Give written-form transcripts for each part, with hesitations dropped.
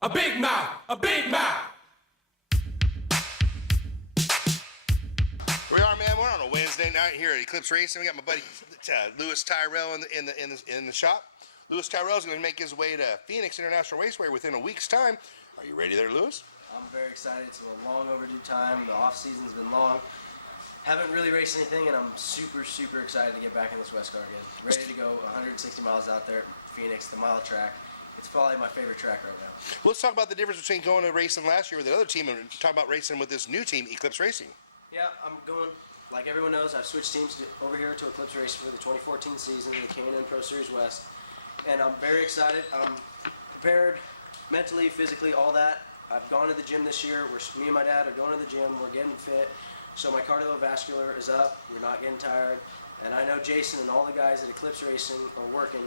A big mouth, a big mouth. We are, man. We're on a Wednesday night here at Eclipse Racing. We got my buddy Lewis Tyrell in the shop. Lewis Tyrell is going to make his way to Phoenix International Raceway within a week's time. Are you ready there, Lewis? I'm very excited. It's a long overdue time. The off season's been long. Haven't really raced anything, and I'm super excited to get back in this West car again. Ready to go 160 miles out there at Phoenix, the mile track. It's probably my favorite track right now. Well, let's talk about the difference between going to racing last year with another team and talk about racing with this new team, Eclipse Racing. Yeah, I'm going, like everyone knows, I've switched teams over here to Eclipse Racing for the 2014 season in the K&N Pro Series West. And I'm very excited. I'm prepared mentally, physically, all that. I've gone to the gym this year. Me and my dad are going to the gym. We're getting fit. So my cardiovascular is up. We're not getting tired. And I know Jason and all the guys at Eclipse Racing are working.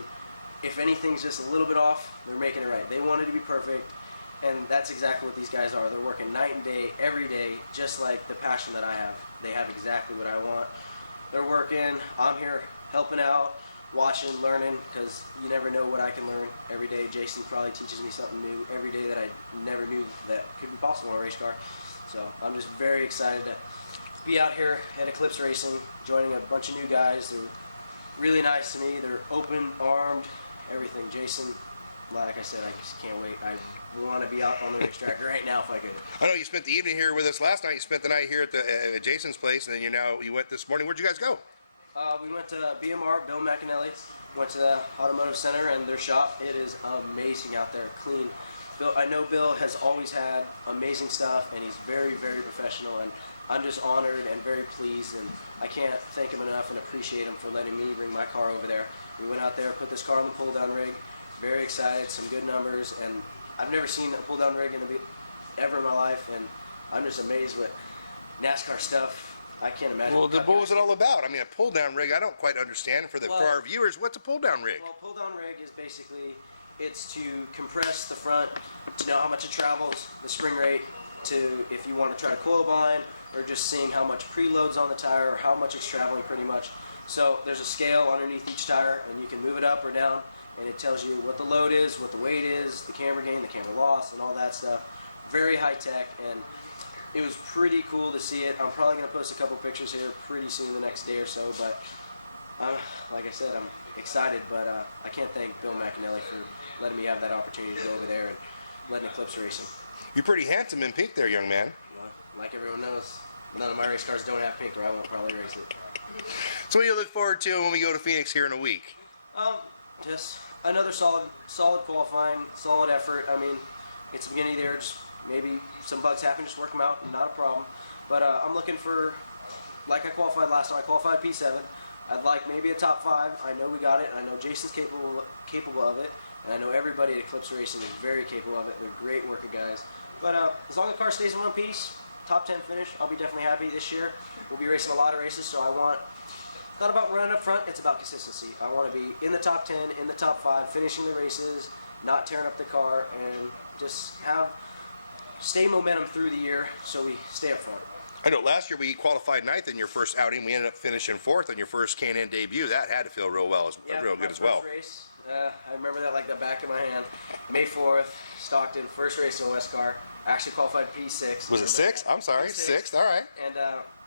If anything's just a little bit off, they're making it right. They want it to be perfect. And that's exactly what these guys are. They're working night and day, every day, just like the passion that I have. They have exactly what I want. They're working. I'm here helping out, watching, learning, because you never know what I can learn every day. Jason probably teaches me something new every day that I never knew that could be possible on a race car. So I'm just very excited to be out here at Eclipse Racing, joining a bunch of new guys. They're really nice to me. They're open-armed, everything. Jason, like I said, I just can't wait. I want to be out on the racetrack right now if I could. I know you spent the evening here with us last night. You spent the night here at Jason's place, and then you went this morning. Where'd you guys go? We went to BMR, Bill McAnally. Went to the Automotive Center and their shop. It is amazing out there, clean. Bill, I know Bill has always had amazing stuff, and he's very professional. And I'm just honored and very pleased, and I can't thank him enough and appreciate him for letting me bring my car over there. We went out there, put this car on the pull-down rig. Very excited, some good numbers, and I've never seen a pull-down rig ever in my life, and I'm just amazed with NASCAR stuff. I can't imagine. Well, what was it all about? I mean, a pull-down rig, I don't quite understand. For our viewers, what's a pull-down rig? Well, pull-down rig is basically, it's to compress the front, to know how much it travels, the spring rate, to if you want to try to coil bind, or just seeing how much preload's on the tire, or how much it's traveling pretty much. So there's a scale underneath each tire, and you can move it up or down, and it tells you what the load is, what the weight is, the camber gain, the camber loss, and all that stuff. Very high-tech, and it was pretty cool to see it. I'm probably going to post a couple pictures here pretty soon, the next day or so, but like I said, I'm excited, but I can't thank Bill McAnally for letting me have that opportunity to go over there and letting Eclipse Racing. You're pretty handsome in pink there, young man. Well, like everyone knows, none of my race cars don't have pink, or I won't probably race it. So what do you look forward to when we go to Phoenix here in a week? Just another solid qualifying, solid effort. I mean, it's the beginning of the year. Just maybe some bugs happen, just work them out, not a problem. But I'm looking for, like I qualified last time. I qualified P7. I'd like maybe a top 5. I know we got it. I know Jason's capable of it, and I know everybody at Eclipse Racing is very capable of it. They're great working guys. But as long as the car stays in one piece, top 10 finish, I'll be definitely happy this year. We'll be racing a lot of races, so I want. Not about running up front, it's about consistency. I want to be in the top 10, in the top 5, finishing the races, not tearing up the car, and just stay momentum through the year so we stay up front. I know last year we qualified 9th in your first outing. We ended up finishing 4th on your first K&N debut. That had to feel real good as well. First race, I remember that like the back of my hand. May 4th, Stockton, first race in a West car. Actually qualified P6. Was it 6? I'm sorry, 6th, all right. And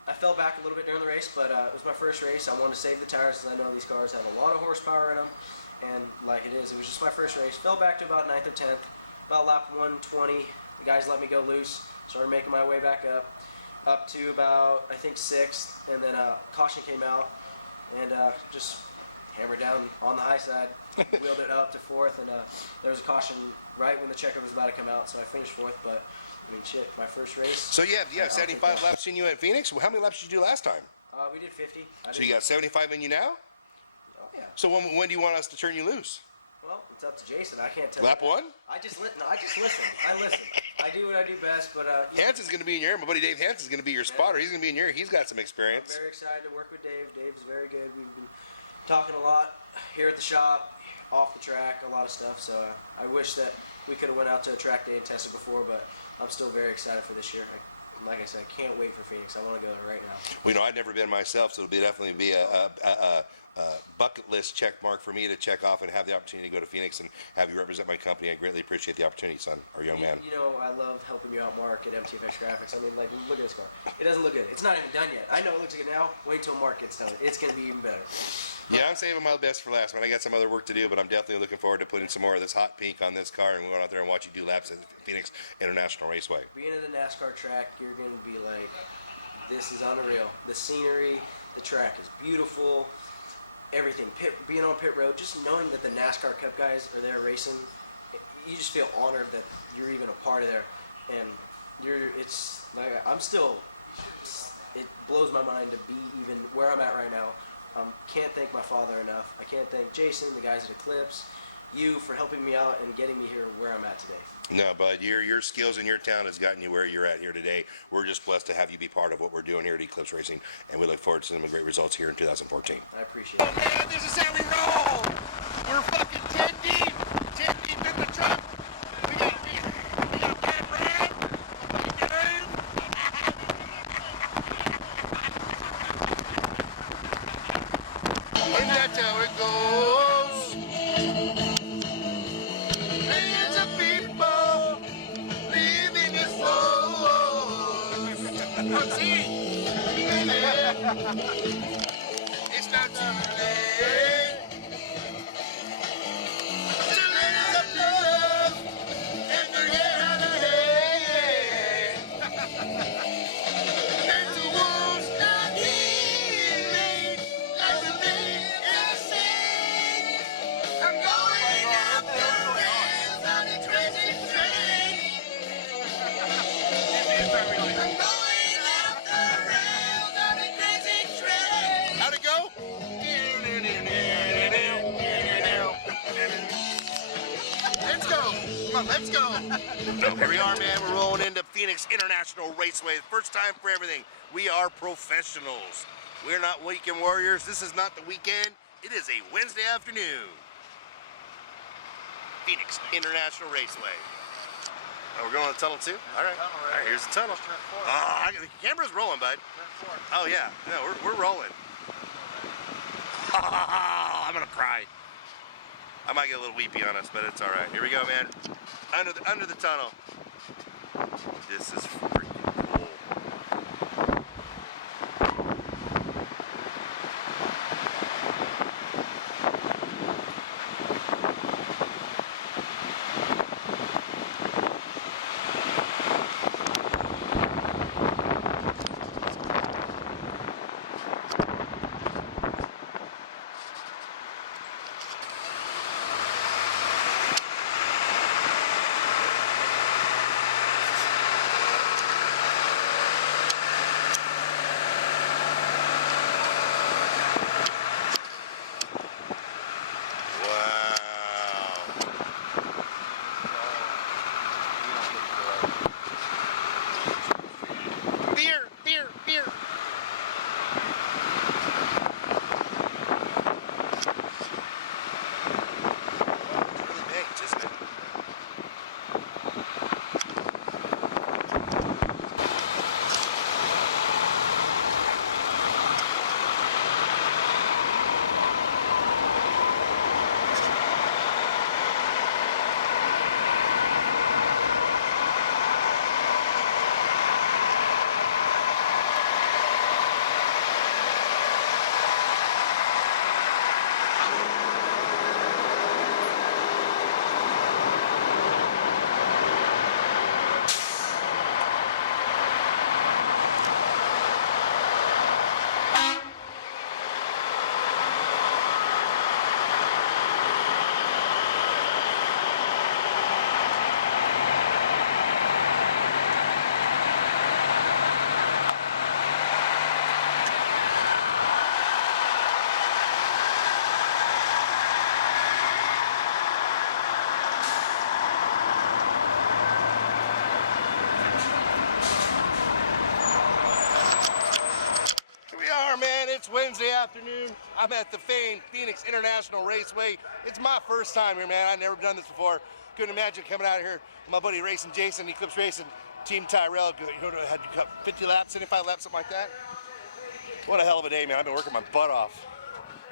I fell back a little bit during the race, but it was my first race. I wanted to save the tires because I know these cars have a lot of horsepower in them. And like it was just my first race. Fell back to about 9th or 10th, about lap 120. The guys let me go loose. Started making my way back up to about, I think, 6th. And then caution came out and just hammered down on the high side. Wheeled it up to 4th, and there was a caution right when the checker was about to come out. So I finished 4th, but I mean, shit, my first race. So you have 75 laps in you at Phoenix. Well, how many laps did you do last time? We did 50. So you got 75 in you now? Oh, yeah. So when do you want us to turn you loose? Well, it's up to Jason. I can't tell Lap you. 1? I just listen. I listen. I do what I do best, but Hanson's going to be in your ear. My buddy Dave Hanson's going to be your spotter. He's going to be in your ear. He's got some experience. I'm very excited to work with Dave. Dave's very good. We've been talking a lot here at the shop, off the track, a lot of stuff. So I wish that we could have went out to a track day and tested before, but I'm still very excited for this year. Like I said, I can't wait for Phoenix. I want to go there right now. Well, I've never been myself, so it'll definitely be a bucket list check mark for me to check off and have the opportunity to go to Phoenix and have you represent my company. I greatly appreciate the opportunity, son, or young man. You know, I love helping you out, Mark, at MTFX Graphics. I mean, like, look at this car. It doesn't look good. It's not even done yet. I know it looks good now. Wait until Mark gets done. It's going to be even better. Yeah, I'm saving my best for last, man. I got some other work to do, but I'm definitely looking forward to putting some more of this hot pink on this car and going out there and watch you do laps at Phoenix International Raceway. Being at a NASCAR track, you're going to be like, this is unreal. The scenery, the track is beautiful. Everything, being on pit road, just knowing that the NASCAR Cup guys are there racing, you just feel honored that you're even a part of there, and it's like it blows my mind to be even where I'm at right now. Can't thank my father enough. I can't thank Jason, the guys at Eclipse, you for helping me out and getting me here where I'm at today. No, bud, your skills in your town has gotten you where you're at here today. We're just blessed to have you be part of what we're doing here at Eclipse Racing, and we look forward to some great results here in 2014. I appreciate it. Oh man, this is how we roll! We're fucking 10 deep! 10 deep in the truck! We got Bad Brad! And that's how it goes! Millions of people living this world! It's not too late to live up love and forget how to hate. And the wolves not healing like the big insane. I'm going out the rails on the crazy train. I'm going out the rails on the crazy train. How'd it go? Let's go. Come on, let's go. So here we are, man. We're rolling into Phoenix International Raceway. First time for everything. We are professionals. We're not weekend warriors. This is not the weekend. It is a Wednesday afternoon. Phoenix International Raceway. Oh, we're going on the tunnel too? All right. All right, here's the tunnel. The camera's rolling, bud. Oh, yeah. No, we're rolling. I'm going to cry. I might get a little weepy on us, but it's all right. Here we go, man. Under the tunnel. This is freaking cool. It's Wednesday afternoon. I'm at the famed Phoenix International Raceway. It's my first time here, man. I've never done this before. Couldn't imagine coming out here. My buddy racing Jason, Eclipse Racing, Team Tyrell. Had you cut 50 laps, 75 laps, something like that. What a hell of a day, man. I've been working my butt off.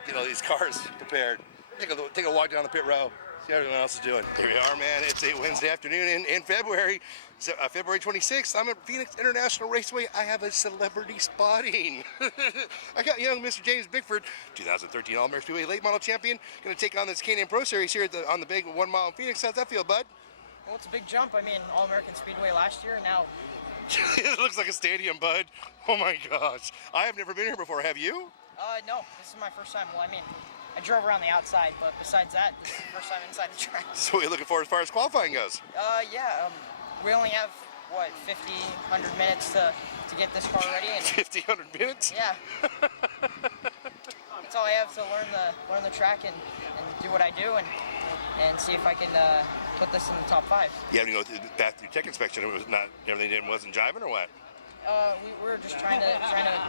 Get all these cars prepared. Take a walk down the pit row. See how everyone else is doing. Here we are, man. It's a Wednesday afternoon in February. So, February 26th. I'm at Phoenix International Raceway. I have a celebrity spotting. I got young Mr. James Bickford, 2013 All-American Speedway late model champion, going to take on this K&N Pro Series here on the big 1 mile in Phoenix. How's that feel, bud? Well, it's a big jump. I mean, All-American Speedway last year, and now... It looks like a stadium, bud. Oh my gosh. I have never been here before. Have you? No. This is my first time. Well, I mean, I drove around the outside, but besides that, this is the first time inside the track. So what are you looking for as far as qualifying goes? Yeah. We only have, what, 50, 100 minutes to get this car ready. And 50, 100 minutes? Yeah. That's all I have to learn the track and do what I do and see if I can put this in the top 5. You had to go through tech inspection. It was not everything wasn't jiving, or what? We were just trying to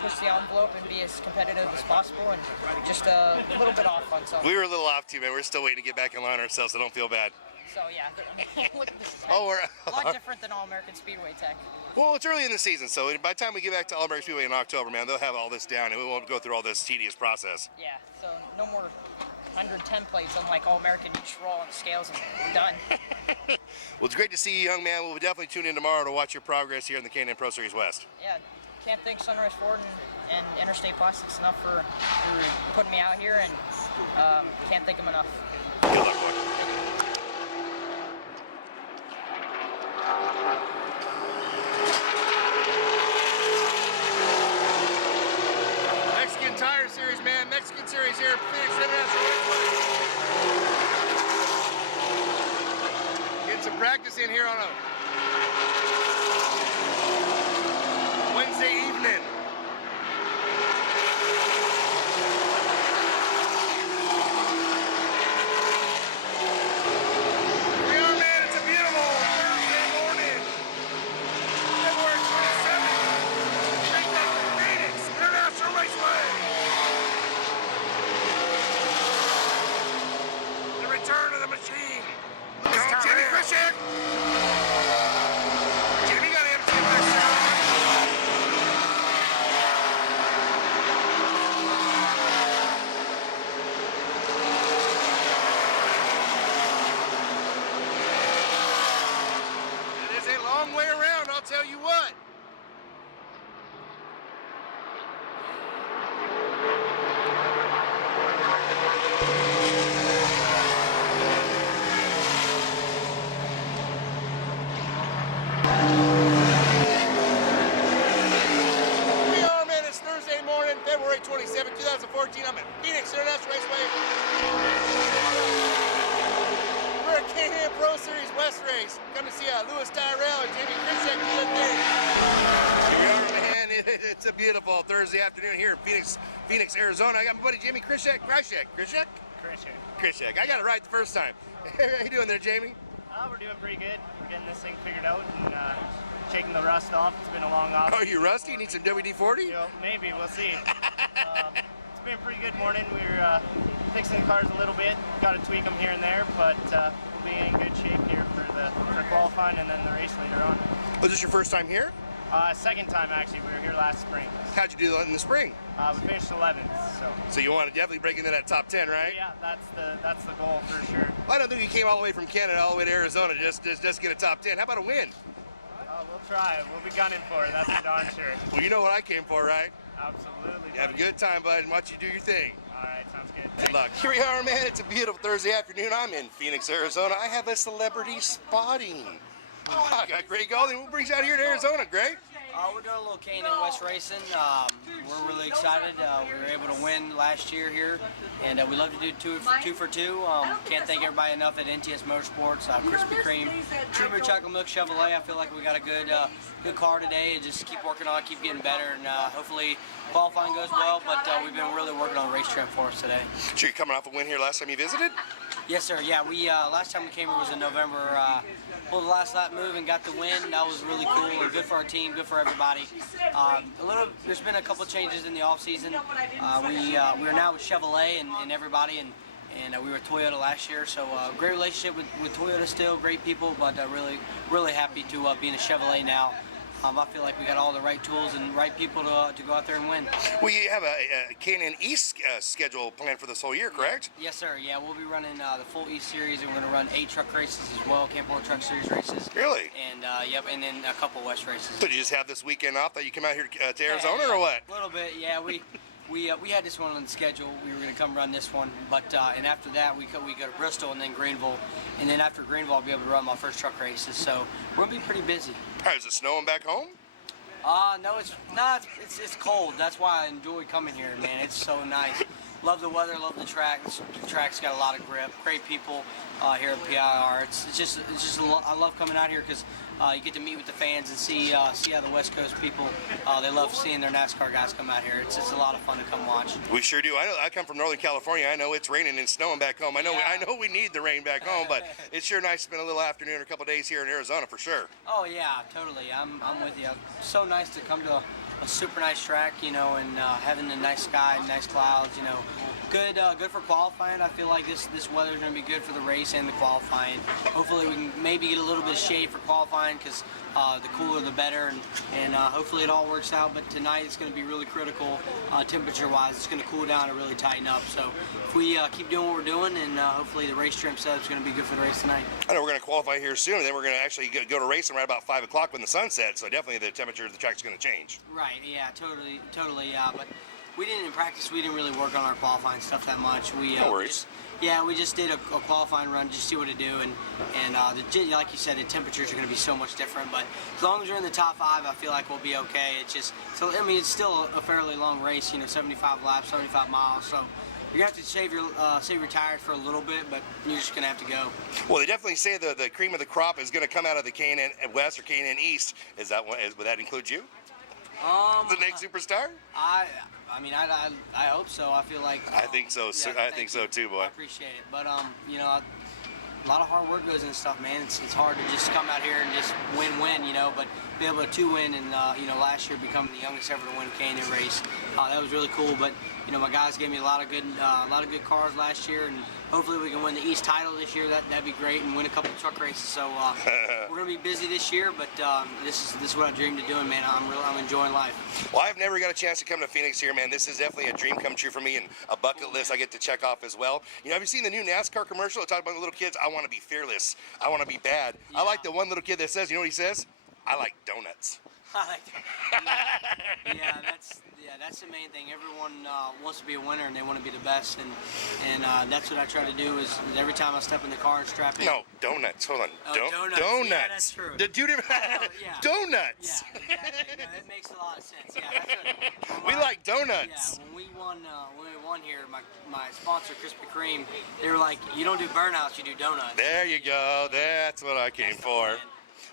push the envelope and be as competitive as possible, and just a little bit off on some. We were a little off too, man. We're still waiting to get back in line ourselves, so don't feel bad. So yeah, I mean, look at this tech. Oh, we're a lot different than All-American Speedway tech. Well, it's early in the season, so by the time we get back to All-American Speedway in October, man, they'll have all this down, and we won't go through all this tedious process. Yeah, so no more 110 plates, unlike All-American. You just roll on the scales and we're done. Well, it's great to see you, young man. We'll definitely tune in tomorrow to watch your progress here in the K&N Pro Series West. Yeah, can't thank Sunrise Ford and Interstate Plastics enough for putting me out here, and can't thank them enough. Good luck, boy. Mexican Tire Series, man. Mexican Series here at Phoenix International Raceway. Getting some practice in here on a Wednesday evening. Here we are, man. It's a beautiful Thursday morning. February 27th. Phoenix International Raceway. The return of the machine. Jimmy Christian. Jimmy got him to the first shot. It is a long way around, I'll tell you what. February 27, 2014. I'm at Phoenix International Raceway. We're at K&N Pro Series West Race. Come to see Louis Tyrell and Jamie Christian do the thing. Here we are, man. It's a beautiful Thursday afternoon here in Phoenix, Arizona. I got my buddy Jamie Krishek. I got it right the first time. How you doing there, Jamie? We're doing pretty good. We're getting this thing figured out and shaking the rust off. It's been a long off. Oh, are you rusty? You need some WD-40? Maybe, we'll see. It's been a pretty good morning. We're fixing the cars a little bit. Got to tweak them here and there, but we'll be in good shape here for qualifying and then the race later on. Was this your first time here? Second time, actually. We were here last spring. How'd you do in the spring? We finished 11th. So you want to definitely break into that top 10, right? Yeah, that's the goal for sure. I don't think you came all the way from Canada all the way to Arizona just get a top 10. How about a win? We'll try. We'll be gunning for it. That's for darn sure. Well, you know what I came for, right? Absolutely. You have a good time, bud, and watch you do your thing. All right, sounds good. Good luck. Here we are, man. It's a beautiful Thursday afternoon. I'm in Phoenix, Arizona. I have a celebrity spotting. I got Greg Golding. What brings you out here to Arizona, Greg? We're doing a little K&N West racing. We're really excited. We were able to win last year here, and we love to do two for two. Can't thank everybody enough at NTS Motorsports, Krispy Kreme, True Chocolate Milk Chevrolet. I feel like we got a good car today, and just keep working on it, keep getting better, and hopefully qualifying goes well. But we've been really working on the race trim for us today. So you're coming off a win here last time you visited? Yes, sir. Yeah, we last time we came here was in November. Pulled the last lap move and got the win. That was really cool. Good for our team. Good for everybody. There's been a couple changes in the off season. We are now with Chevrolet and everybody, and we were Toyota last year. So great relationship with Toyota still. Great people, but really happy to be in a Chevrolet now. I feel like we got all the right tools and right people to go out there and win. We have a K&N East schedule planned for this whole year, correct? Yes, sir. Yeah, we'll be running the full East Series, and we're going to run 8 truck races as well, Camp 4 Truck Series races. Really? And yep, and then a couple West races. So did you just have this weekend off that you come out here to Arizona, or what? A little bit, yeah. We had this one on the schedule. We were going to come run this one, but and after that we go to Bristol and then Greenville, and then after Greenville I'll be able to run my first truck races. So we're gonna be pretty busy. Is it snowing back home? No, it's cold. That's why I enjoy coming here, man. It's so nice. Love the weather, love the track. The track's got a lot of grip. Great people here at PIR. It's just I love coming out here because you get to meet with the fans and see how the West Coast people they love seeing their NASCAR guys come out here. It's a lot of fun to come watch. We sure do. I know. I come from Northern California. I know it's raining and snowing back home. I know we need the rain back home, but it's sure nice to spend a little afternoon or a couple days here in Arizona for sure. Oh yeah, totally. I'm with you. So nice to come to a super nice track, and having a nice sky and nice clouds, good for qualifying. I feel like this weather is going to be good for the race and the qualifying. Hopefully we can maybe get a little bit of shade for qualifying because the cooler the better, and hopefully it all works out. But tonight it's going to be really critical temperature-wise. It's going to cool down and really tighten up. So if we keep doing what we're doing, and hopefully the race trim setup is going to be good for the race tonight. I know we're going to qualify here soon, and then we're going to actually go to racing right about 5 o'clock when the sun sets. So definitely the temperature of the track is going to change. Right. Yeah. Totally. Yeah. But we didn't in practice. We didn't really work on our qualifying stuff that much. No worries. We just did a qualifying run just to see what to do, and like you said, the temperatures are going to be so much different. But as long as we're in the top 5, I feel like we'll be okay. It's still a fairly long race. 75 laps, 75 miles. So you're gonna have to save your tires for a little bit, but you're just gonna have to go. Well, they definitely say the cream of the crop is going to come out of the K&N West or K&N East. Would that include you? The next superstar? I hope so. I feel like I think so. I think so too, boy. I appreciate it, but a lot of hard work goes into stuff, man. It's hard to just come out here and just win, but be able to win and last year become the youngest ever to win a K&N race. That was really cool. But my guys gave me a lot of good cars last year, and hopefully we can win the East title this year. That'd be great, and win a couple of truck races. So we're gonna be busy this year, but this is what I dreamed of doing, man. I'm enjoying life. Well, I've never got a chance to come to Phoenix here, man. This is definitely a dream come true for me and a bucket list I get to check off as well. Have you seen the new NASCAR commercial? It talks about the little kids. I want to be fearless. I want to be bad. Yeah. I like the one little kid that says, you know what he says? I like donuts. That's the main thing. Everyone wants to be a winner and they want to be the best, and that's what I try to do. Is every time I step in the car and strap in. No, donuts. Hold on. Donuts. Donuts. Yeah, that's true. The dude. Donuts. Yeah, exactly. No, that makes a lot of sense. Yeah, that's what, we like donuts. Yeah, when we won here, my sponsor Krispy Kreme, they were like, you don't do burnouts, you do donuts. There you go. That's what I came for.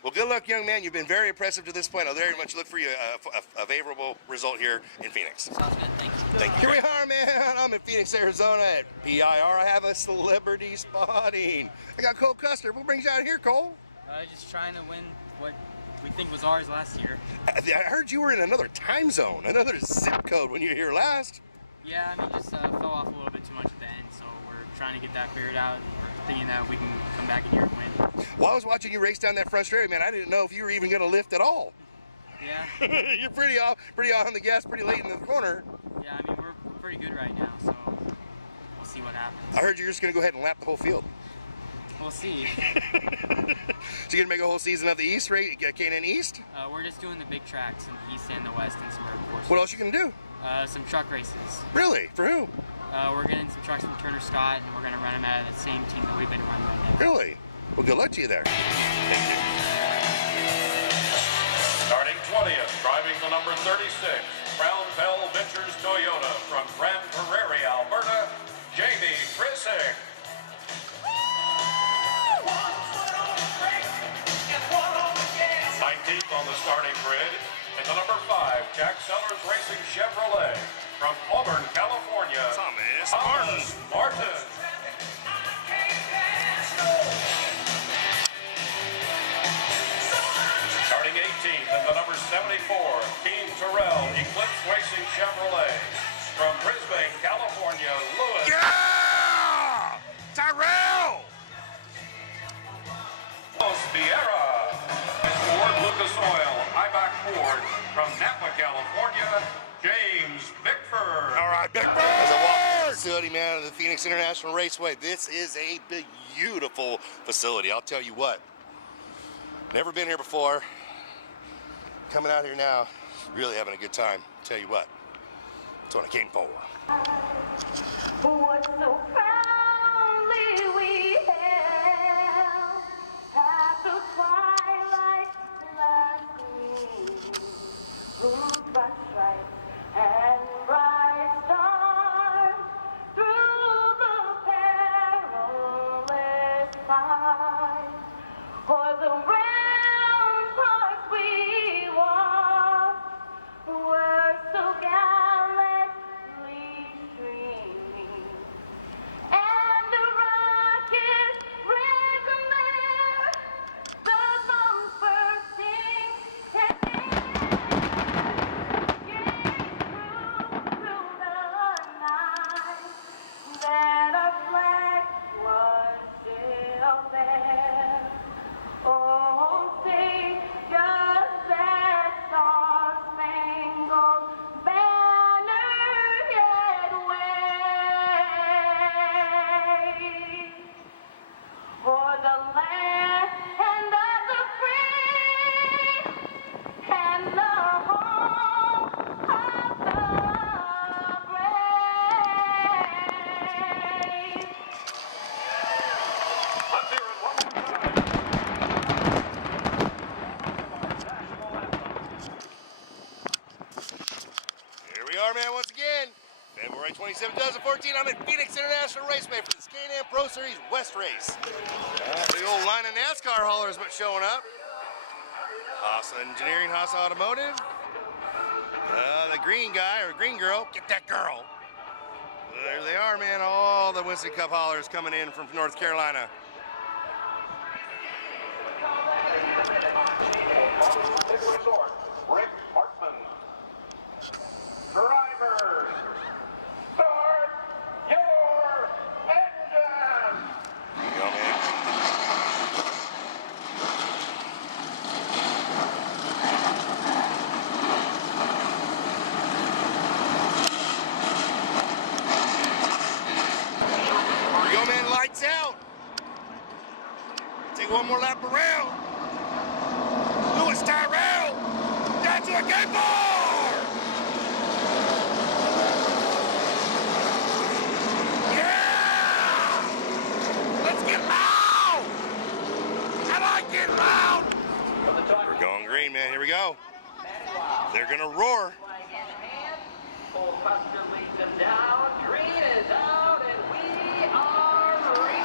Well, good luck, young man. You've been very impressive to this point. I'll very much look for you a favorable result here in Phoenix. Sounds good. Thank you. Thank you. Here we are, man. I'm in Phoenix, Arizona at PIR. I have a celebrity spotting. I got Cole Custer. What brings you out here, Cole? Just trying to win what we think was ours last year. I heard you were in another time zone, another zip code when you were here last. Yeah, just fell off a little bit too much at the end, so we're trying to get that figured out. Thinking that we can come back in here and win. Well, I was watching you race down that front straight, man. I didn't know if you were even going to lift at all. Yeah. You're pretty off on the gas pretty late in the corner. Yeah, we're pretty good right now, so we'll see what happens. I heard you're just going to go ahead and lap the whole field. We'll see. So you're going to make a whole season of the East race, K&N East? We're just doing the big tracks in the East and the West and some road courses. What else you going to do? Some truck races. Really? For who? We're getting some trucks from Turner Scott, and we're going to run them out of the same team that we've been running right now. Really? Well, good luck to you there. Starting 20th, driving the number 36, Brown Bell Ventures Toyota from Grand Prairie, Alberta, Jamie Frissing. 19th on the starting grid, in the number 5, Jack Sellers Racing Chevrolet. From Auburn, California, Thomas Martin. Starting 18th at the number 74, Team Terrell, Eclipse Racing Chevrolet. From Brisbane, California, Lewis. Yeah! Tyrell! Vieira. Ford Lucas Oil, IBAC Ford. From Napa, California, James Bickford. All right, Bickford! As I walk the facility, man, of the Phoenix International Raceway, this is a beautiful facility. I'll tell you what. Never been here before. Coming out here now, really having a good time. Tell you what, that's what I came for. What so proudly we hailed at the twilight's last gleam, whose bright stripes and bright stars through the perilous fight, o'er the ramparts we walked, were so gallantly streaming, and the rockets raging there, the bombs bursting, through the night, that our flag was still there. Oh, sing just that star-spangled banner yet waves, for the land of the free and the home of the brave. Let's hear it one more time. Here we are, man, once again. February 27, 2014, I'm at Phoenix International Raceway for the Can-Am Pro Series West Race. The old line of NASCAR haulers been showing up. Haas Engineering, Haas Automotive. The green guy, or green girl, get that girl. There they are, man, all the Winston Cup haulers coming in from North Carolina. Resort, Rick Hartman. Drivers, start your engine! There you go, man. There you go, man, lights out. Take one more lap around. Lewis Tyrell, that's what I came for! Yeah! Let's get loud! I like getting loud! We're going green, man, here we go. They're gonna roar. Flag in hand, Cole Custer leads them down, green is out, and we are racing!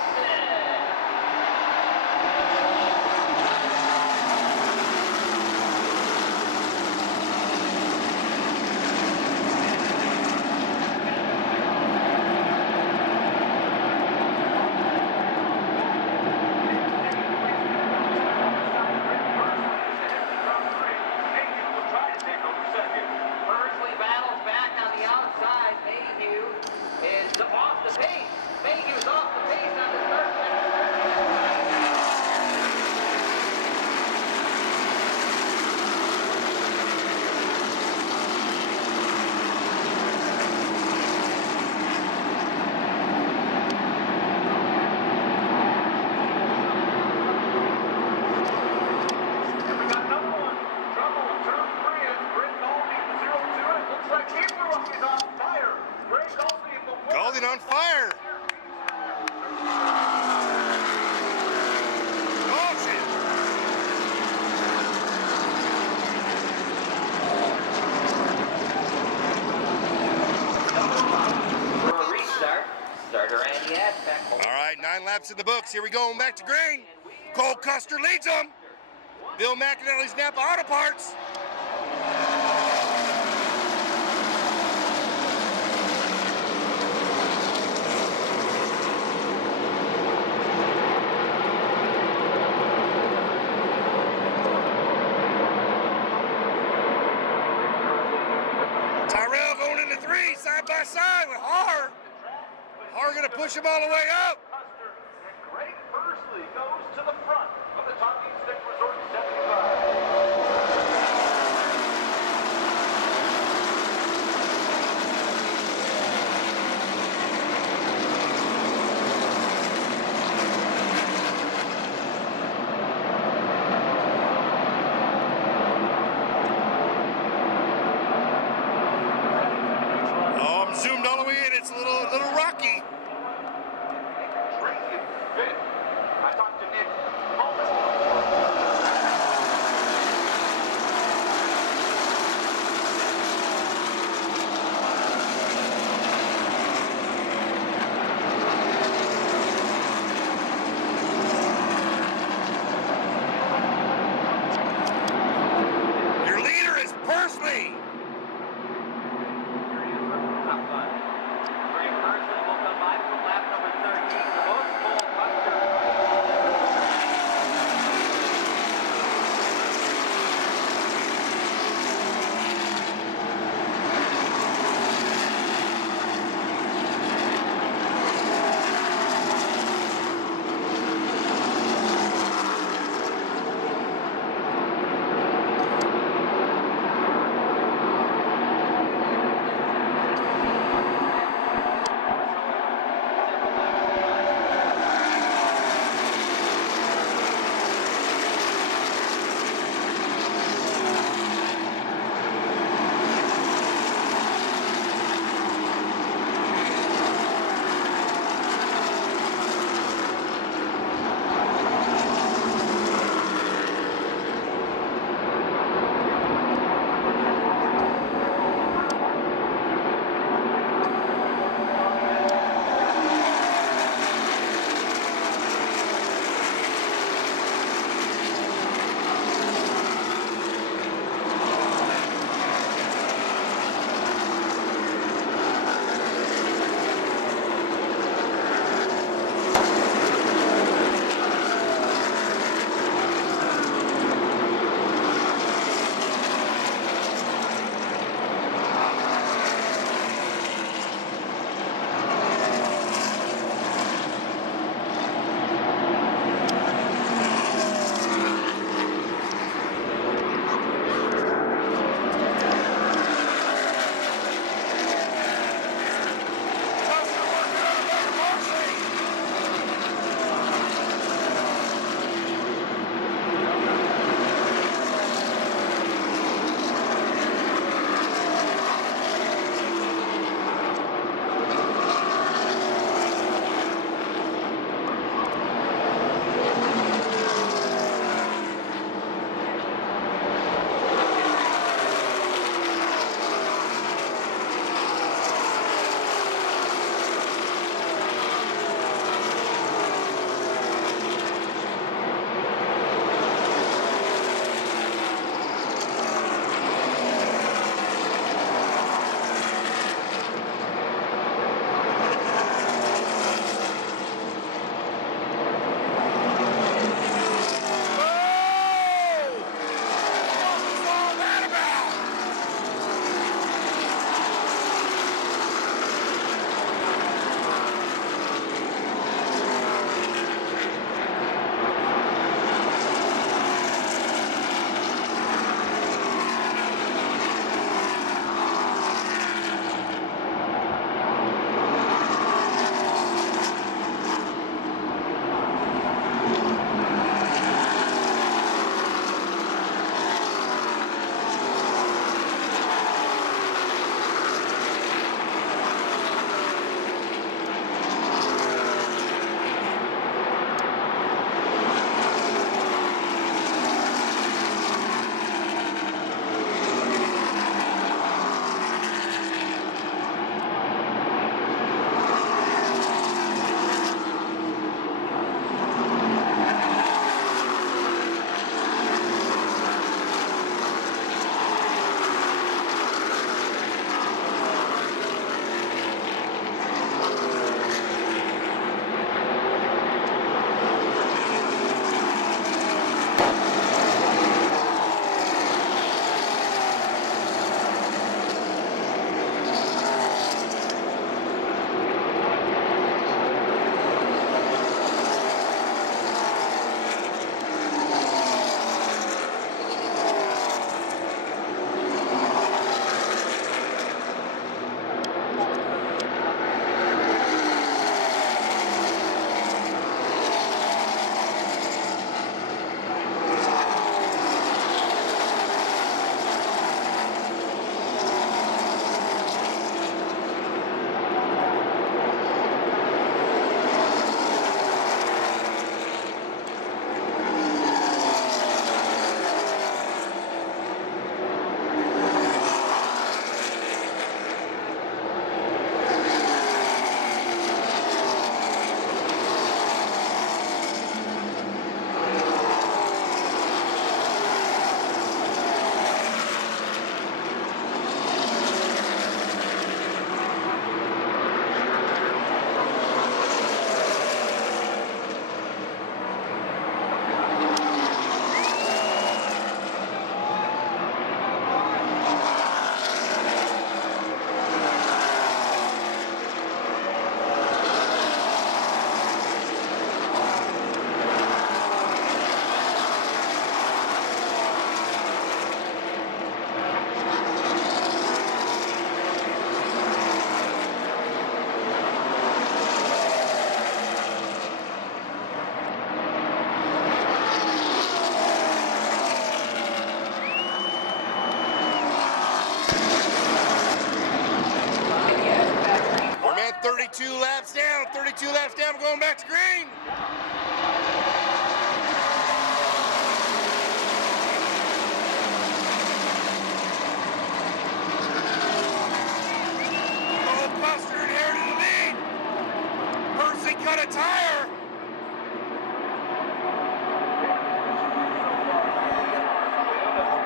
Berkeley battles back on the outside. Mayhew is off the pace. Mayhew's off the pace on the start finish. And we got another one. Trouble in turn 3. It's Greg Goldie, the 0-2. It looks like he's on fire. Greg Goldie, the winner. Golding on fire. Oh, shit. For a restart, starter Andy Adbeck. All right, 9 laps in the books. Here we go, back to green. Cole Custer leads them. Bill McAnally's Napa Auto Parts. Tyrell going into 3, side by side with Har. Har gonna push him all the way up. Custer and Greg Pursley goes to the front of the Talking Stick Resort 75. 32 laps down, we're going back to green. Cole Custer inherited the lead. Percy cut a tire.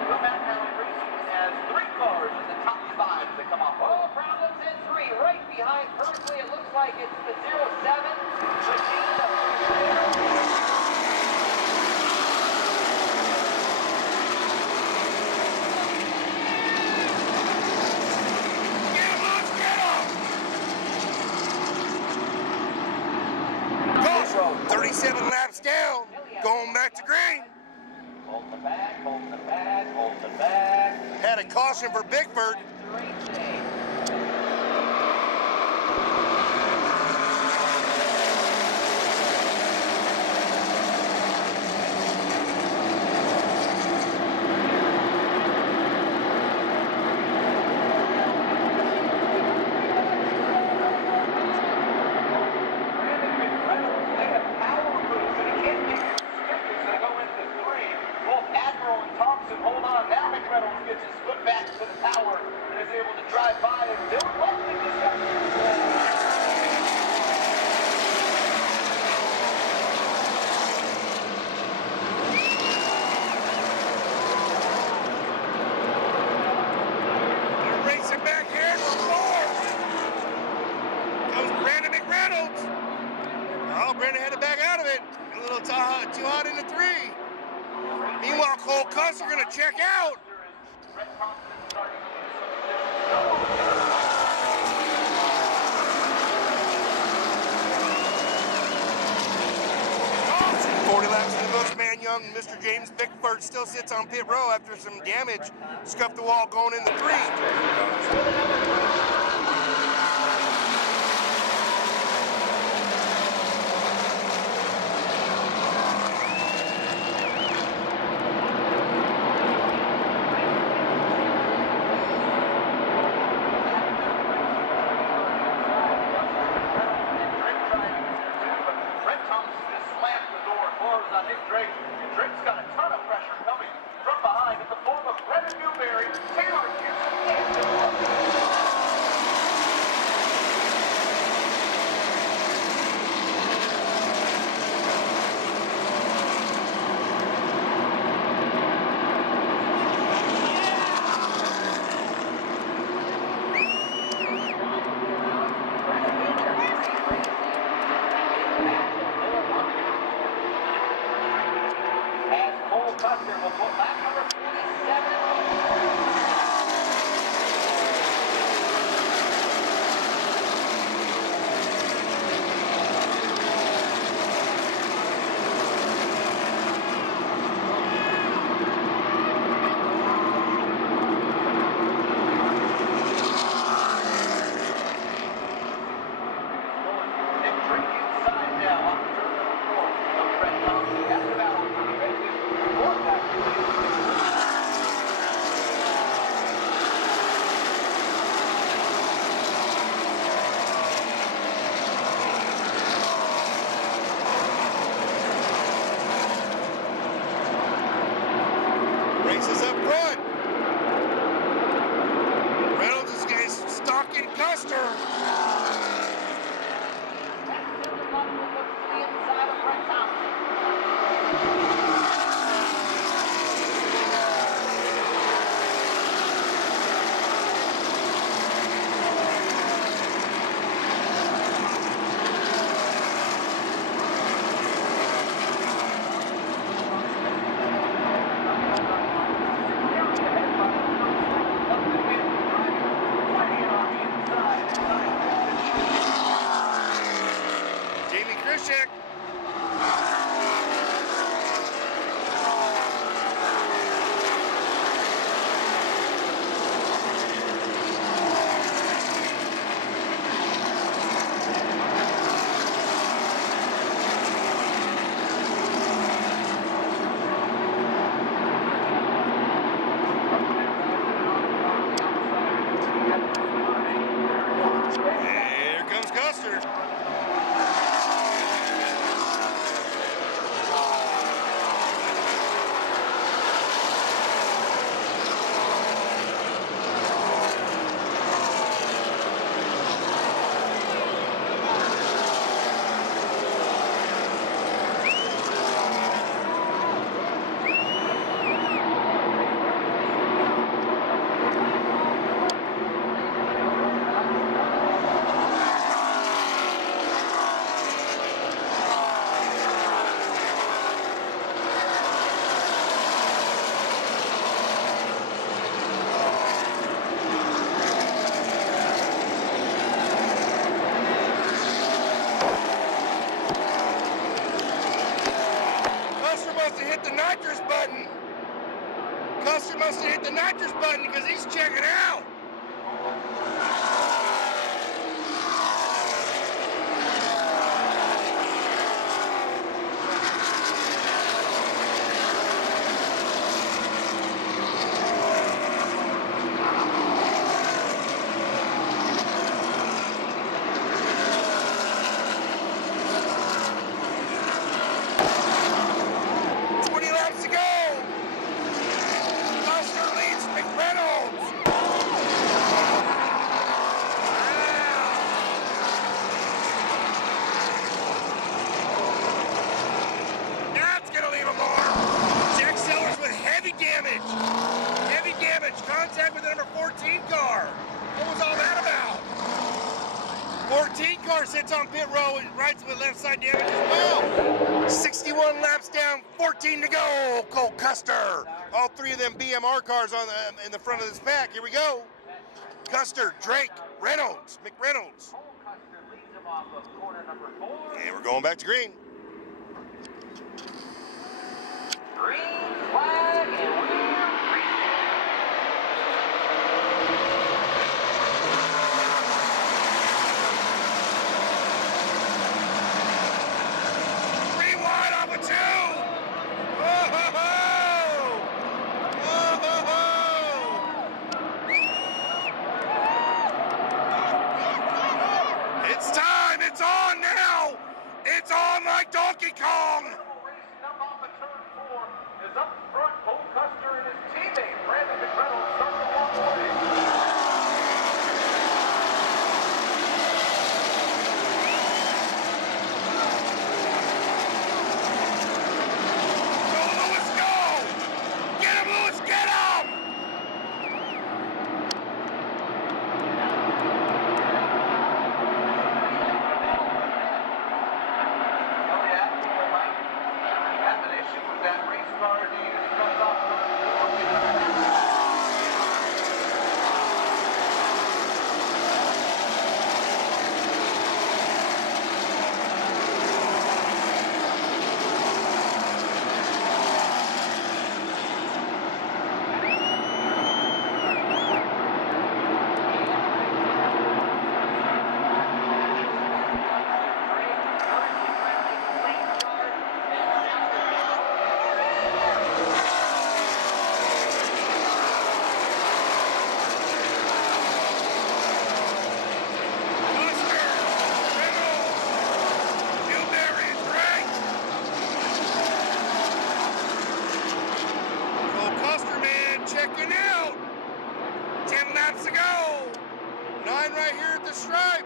The background racing has 3 cars in the top 5 that come off. Oh, problems in 3, right behind Berkeley. It looks like it's the 07. Machine up there. Get him, let's get him. Gosh, 37 laps down, going back to green. Hold the back, hold the back, hold the back. Had a caution for Bickford. Hold on, now McReynolds gets his foot back to the tower and is able to drive by and Dylan Wesley just got They're racing back here for 4. Comes Brandon McReynolds. Oh, Brandon had to back out of it. A little too hot in the 3. Meanwhile, Cole Custer gonna check out. Oh, 40 laps in the books, man. Young Mr. James Bickford still sits on pit row after some damage. Scuffed the wall going in the 3. Drake's got a ton of pressure coming from behind in the form of Brendan Newberry, Taylor Houston, and Dylan. Custer will put lap number 47. Races up front. Reynolds is stalking Custer. Custer must have hit the nitrous button because he's checking out. Contact with the number 14 car. What was all that about? 14 car sits on pit row and rides with left side damage as well. 61 laps down, 14 to go. Cole Custer. All three of them BMR cars on in the front of this pack. Here we go. Custer, Drake, Reynolds, McReynolds. And we're going back to green. Green flag, and we're green. It's time! It's on now! It's on like Donkey Kong! Racing up off of turn 4 is up front. Cole Custer and his teammate Brandon McReynolds starting a long way. Checking out. 10 laps to go. 9 right here at the stripe.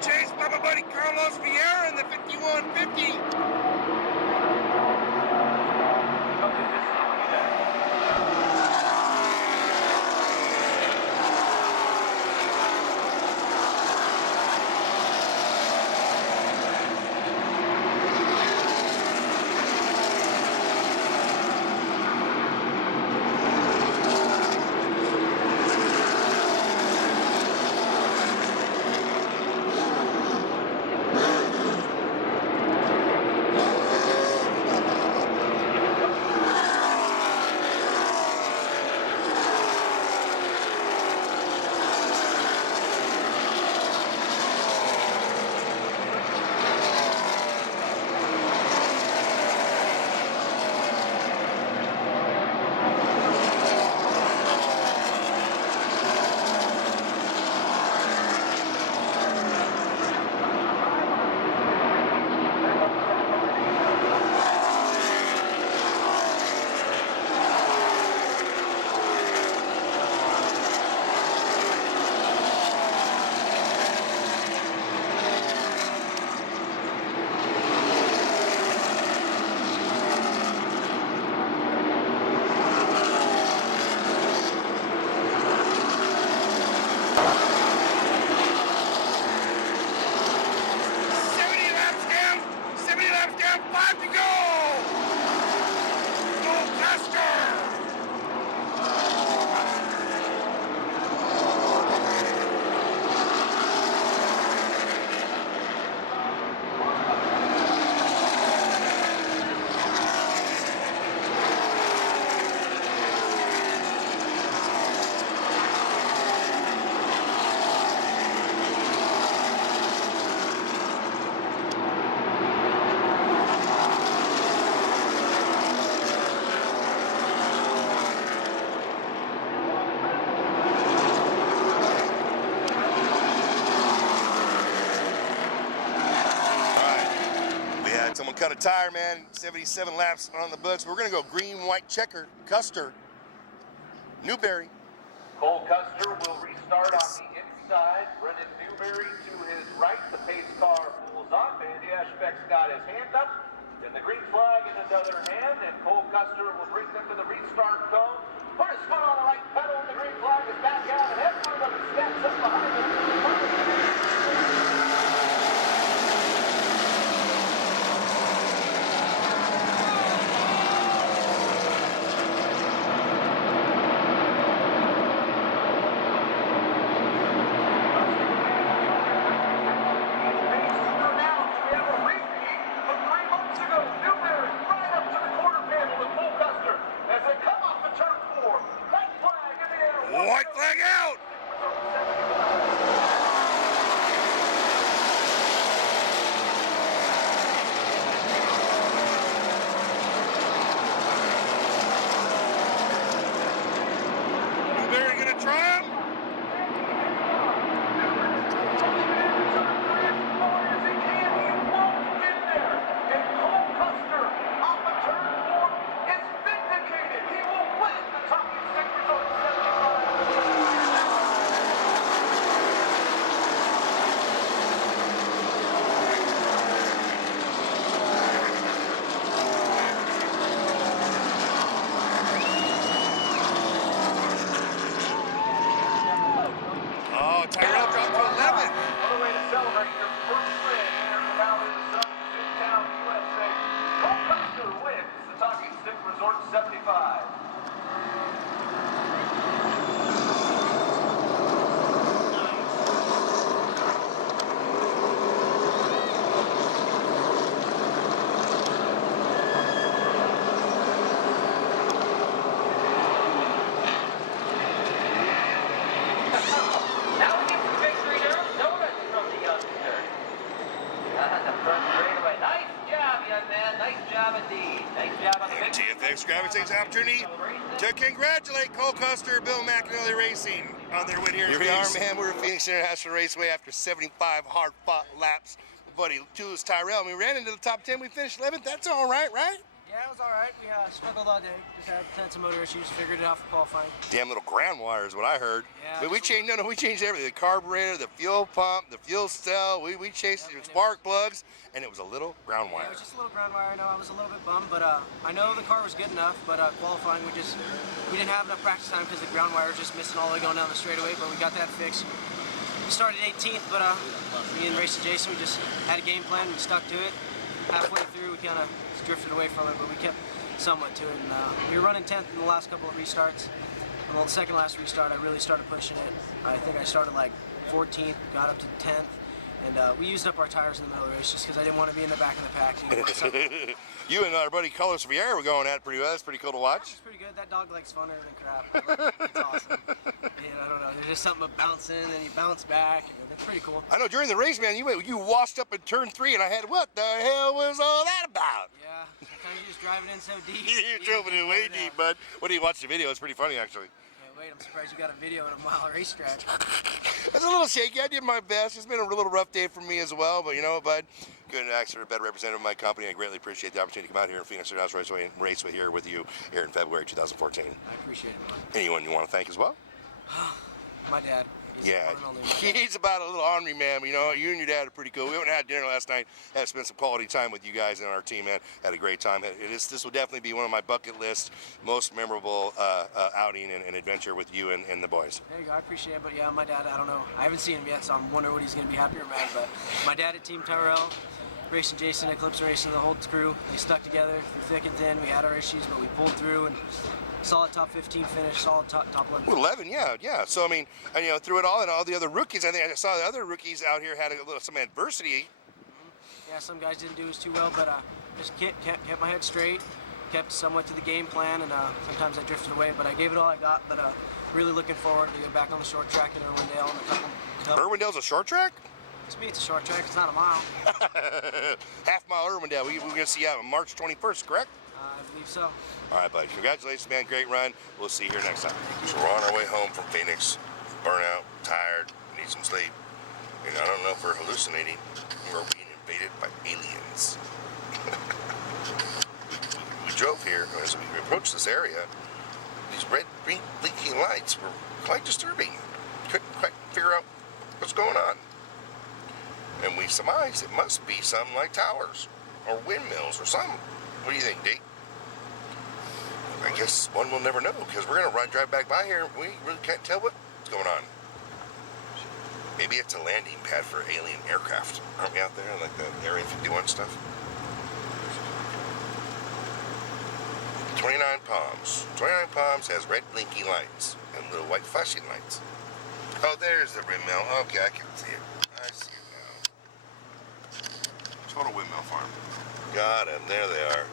Chased by my buddy Carlos Vieira in the 5150. Had someone cut a tire, man. 77 laps on the books. We're gonna go green, white checker, Custer, Newberry. Cole Custer will restart on the inside. Brendan Newberry to his right. The pace car pulls off. Andy Ashbeck's got his hand up. And the green flag in his other hand. And Cole Custer will bring them to the restart cone. Put his foot on the right pedal. And the green flag is back out. And everybody steps up behind him. White flag out! Newberry gonna try him? Oh, Tyrell dropped to 11. What a way to celebrate your first win here in the Valley of the Sun, Town, USA. Cole Custer wins the Talking Stick Resort 75. Now we get some victory donuts from the youngster. The front straightaway. Nice job, young man. Nice job indeed. Nice job on the And victory. TFX Graphics takes the opportunity to congratulate Cole Custer, Bill McAnally Racing on their win here. Here we are, man. We're at Phoenix International Raceway after 75 hard-fought laps. Buddy, Julius Tyrell. We ran into the top 10. We finished 11th. That's all right, right? Yeah, it was all right. We struggled all day. Just had some motor issues. Figured it out for qualifying. Damn little ground wire is what I heard. Yeah, But we changed. No, we changed everything. The carburetor, the fuel pump, the fuel cell. We changed the spark plugs, and it was a little ground Yeah, wire. it was just a little ground wire. I know I was a little bit bummed, but I know the car was good enough. But qualifying, we didn't have enough practice time because the ground wire was just missing all the way going down the straightaway. But we got that fixed. We started 18th, but me and Racing Jason, we just had a game plan. We stuck to it. Halfway through, we kind of drifted away from it, but we kept somewhat to it. And we were running 10th in the last couple of restarts. Well, the second last restart, I really started pushing it. I think I started like 14th, got up to 10th. And we used up our tires in the middle of the race just because I didn't want to be in the back of the pack. You and our buddy Carlos Vieira were going at it pretty well. That's pretty cool to watch. It's pretty good. That dog likes funner than crap. It's awesome. And I don't know. There's just something about bouncing and you bounce back. And it's pretty cool. I know during the race, man, you washed up in turn 3, and I had, what the hell was all that about? Yeah. Sometimes you just drive it in so deep. You drove it in way deep, bud. What do you watch the video? It's pretty funny, actually. Wait, I'm surprised you got a video in a mile racetrack. It's a little shaky. I did my best. It's been a little rough day for me as well, but you know, bud, good to actually a better representative of my company. I greatly appreciate the opportunity to come out here in Phoenix International Raceway and race with here with you here in February 2014. I appreciate it, man. Anyone you want to thank as well? My dad. Yeah, he's about a little ornery man. You know, you and your dad are pretty cool. We went and had dinner last night. Had spent some quality time with you guys and our team, man. Had a great time. This will definitely be one of my bucket list most memorable outing and adventure with you and the boys. There you go. I appreciate it. But yeah, my dad, I don't know. I haven't seen him yet, so I'm wondering what he's going to be happy or mad. But my dad at Team Tyrell, Racing Jason, Eclipse Racing, the whole crew, they stuck together through thick and thin. We had our issues, but we pulled through and solid top 15 finish, solid top 11. Well, 11, yeah. So I mean, and, you know, through it all, and all the other rookies, I think I saw the other rookies out here had some adversity. Yeah, some guys didn't do as too well, but just kept my head straight, kept somewhat to the game plan, and sometimes I drifted away, but I gave it all I got. But really looking forward to get back on the short track in Irwindale in a couple. Irwindale's a short track? To me, it's a short track. It's not a mile. Half mile Irwindale. We're going to see you out on March 21st, correct? I believe so. All right, buddy. Congratulations, man. Great run. We'll see you here next time. So we're on our way home from Phoenix. Burnout, tired, need some sleep. And I don't know if we're hallucinating or being invaded by aliens. We drove here, as we approached this area, these red blinking lights were quite disturbing. Couldn't quite figure out what's going on. And we surmised it must be something like towers or windmills or something. What do you think, Deke? I guess one will never know, because we're going to drive back by here and we really can't tell what's going on. Maybe it's a landing pad for alien aircraft. Aren't we out there, like the Area 51 stuff? 29 Palms. 29 Palms has red blinking lights and little white flashing lights. Oh, there's the windmill. Okay, I can see it. I see it now. Total windmill farm. Got him. There they are.